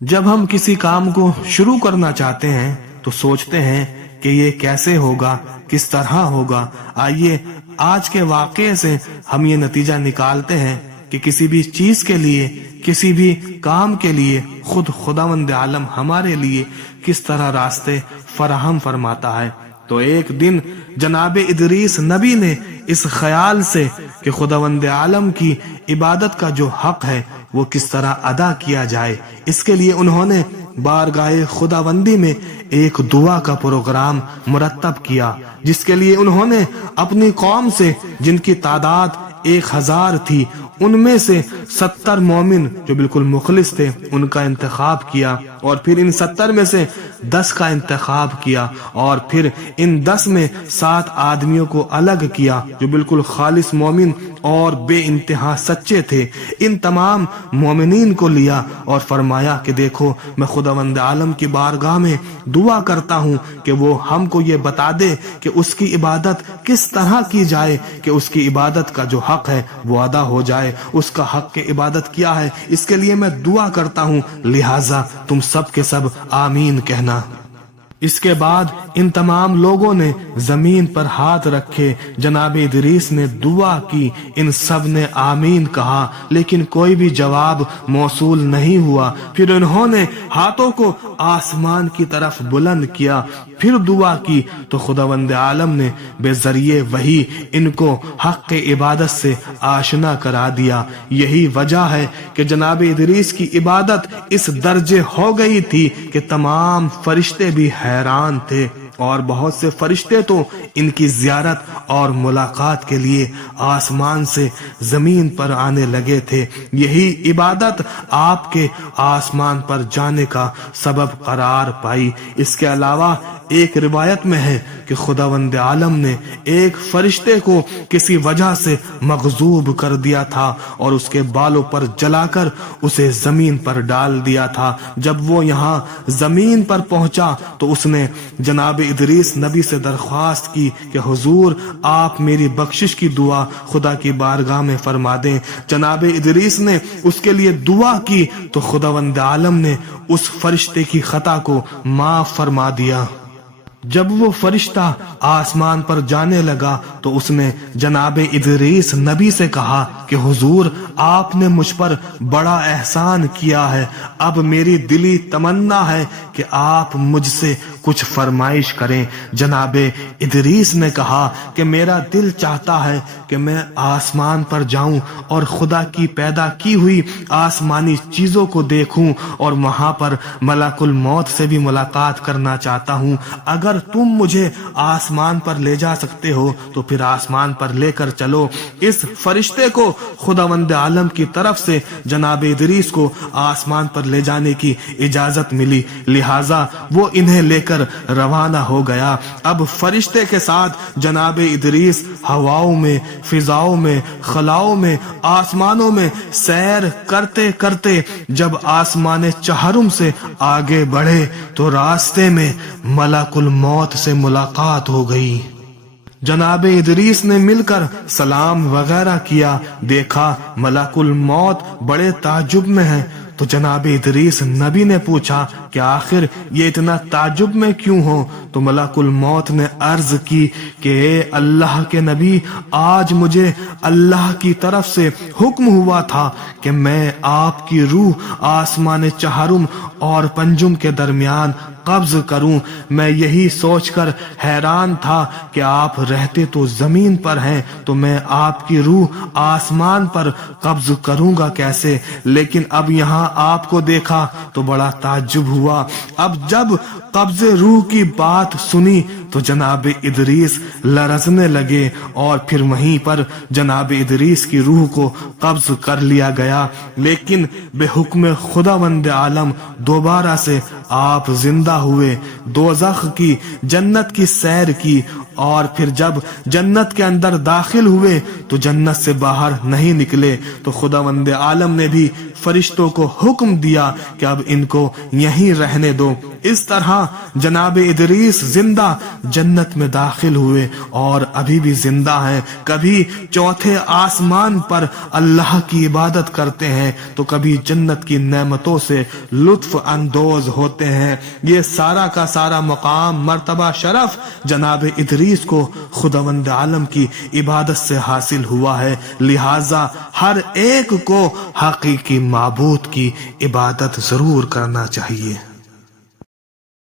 جب ہم کسی کام کو شروع کرنا چاہتے ہیں تو سوچتے ہیں کہ یہ کیسے ہوگا، کس طرح ہوگا۔ آئیے آج کے واقعے سے ہم یہ نتیجہ نکالتے ہیں کہ کسی بھی چیز کے لیے، کسی بھی کام کے لیے خود خداوند عالم ہمارے لیے کس طرح راستے فراہم فرماتا ہے۔ تو ایک دن جناب ادریس نبی نے اس خیال سے کہ خداوند عالم کی عبادت کا جو حق ہے وہ کس طرح ادا کیا جائے، اس کے لیے انہوں نے بارگاہ خداوندی میں ایک دعا کا پروگرام مرتب کیا، جس کے لیے انہوں نے اپنی قوم سے، جن کی تعداد 1000 تھی، ان میں سے 70 مومن جو بالکل مخلص تھے ان کا انتخاب کیا، اور پھر ان 70 میں سے 10 کا انتخاب کیا، اور پھر ان 10 میں 7 آدمیوں کو الگ کیا جو بالکل خالص مومن اور بے انتہا سچے تھے۔ ان تمام مومنین کو لیا اور فرمایا کہ دیکھو، میں خداوند عالم کی بارگاہ میں دعا کرتا ہوں کہ وہ ہم کو یہ بتا دے کہ اس کی عبادت کس طرح کی جائے، کہ اس کی عبادت کا جو حق ہے وہ ادا ہو جائے۔ اس کا حق کی عبادت کیا ہے، اس کے لیے میں دعا کرتا ہوں، لہٰذا تم سب کے سب آمین کہنا۔ اس کے بعد ان تمام لوگوں نے زمین پر ہاتھ رکھے، جناب ادریس نے دعا کی، ان سب نے آمین کہا، لیکن کوئی بھی جواب موصول نہیں ہوا۔ پھر انہوں نے ہاتھوں کو آسمان کی طرف بلند کیا، پھر دعا کی، تو خداوند عالم نے بے ذریعے وحی ان کو حق عبادت سے آشنا کرا دیا۔ یہی وجہ ہے کہ جناب ادریس کی عبادت اس درجے ہو گئی تھی کہ تمام فرشتے بھی حیران تھے، اور بہت سے فرشتے تو ان کی زیارت اور ملاقات کے لیے آسمان سے زمین پر آنے لگے تھے۔ یہی عبادت آپ کے آسمان پر جانے کا سبب قرار پائی۔ اس کے علاوہ ایک روایت میں ہے کہ خداوند عالم نے ایک فرشتے کو کسی وجہ سے مغضوب کر دیا تھا اور اس کے بالوں پر جلا کر اسے زمین پر ڈال دیا تھا۔ جب وہ یہاں زمین پر پہنچا تو اس نے جناب ادریس نبی سے درخواست کی کہ حضور، آپ میری بخشش کی دعا خدا کی بارگاہ میں فرما دیں۔ جناب ادریس نے اس کے لیے دعا کی تو خداوند عالم نے اس فرشتے کی خطا کو معاف فرما دیا۔ جب وہ فرشتہ آسمان پر جانے لگا تو اس نے جناب ادریس نبی سے کہا کہ حضور، آپ نے مجھ پر بڑا احسان کیا ہے، اب میری دلی تمنا ہے کہ آپ مجھ سے کچھ فرمائش کریں۔ جناب ادریس نے کہا کہ میرا دل چاہتا ہے کہ میں آسمان پر جاؤں اور خدا کی پیدا کی ہوئی آسمانی چیزوں کو دیکھوں، اور وہاں پر ملک الموت سے بھی ملاقات کرنا چاہتا ہوں۔ اگر تم مجھے آسمان پر لے جا سکتے ہو تو پھر آسمان پر لے کر چلو۔ اس فرشتے کو خداوند عالم کی طرف سے جناب ادریس کو آسمان پر لے جانے کی اجازت ملی، لہٰذا وہ انہیں لے کر روانہ ہو گیا۔ اب فرشتے کے ساتھ جناب ادریس ہواؤں میں، فضاؤں میں، خلاؤں میں، آسمانوں میں سیر کرتے کرتے جب آسمان چہرم سے آگے بڑھے تو راستے میں ملک الموت سے ملاقات ہو گئی۔ جناب ادریس نے مل کر سلام وغیرہ کیا، دیکھا ملک الموت بڑے تعجب میں ہے، تو جناب ادریس نبی نے پوچھا کہ آخر یہ اتنا تعجب میں کیوں ہو؟ تو ملک الموت نے عرض کی کہ اے اللہ کے نبی، آج مجھے اللہ کی طرف سے حکم ہوا تھا کہ میں آپ کی روح آسمان چہرم اور پنجم کے درمیان قبض کروں۔ میں یہی سوچ کر حیران تھا کہ آپ رہتے تو زمین پر ہیں، تو میں آپ کی روح آسمان پر قبض کروں گا کیسے؟ لیکن اب یہاں آپ کو دیکھا تو بڑا تعجب ہوا۔ اب جب قبض روح کی بات سنی تو جناب ادریس لرزنے لگے، اور پھر وہیں پر جناب ادریس کی روح کو قبض کر لیا گیا۔ لیکن بے حکم خداوند عالم دوبارہ سے آپ زندہ ہوئے، دوزخ کی، جنت کی سیر کی، اور پھر جب جنت کے اندر داخل ہوئے تو جنت سے باہر نہیں نکلے، تو خداوند عالم نے بھی فرشتوں کو حکم دیا کہ اب ان کو یہیں رہنے دو۔ اس طرح جناب ادریس زندہ جنت میں داخل ہوئے اور ابھی بھی زندہ ہیں. کبھی چوتھے آسمان پر اللہ کی عبادت کرتے ہیں تو کبھی جنت کی نعمتوں سے لطف اندوز ہوتے ہیں. یہ سارا کا سارا مقام، مرتبہ، شرف جناب ادریس کو خداوند عالم کی عبادت سے حاصل ہوا ہے. لہذا ہر ایک کو حقیقی معبود کی عبادت ضرور کرنا چاہیے.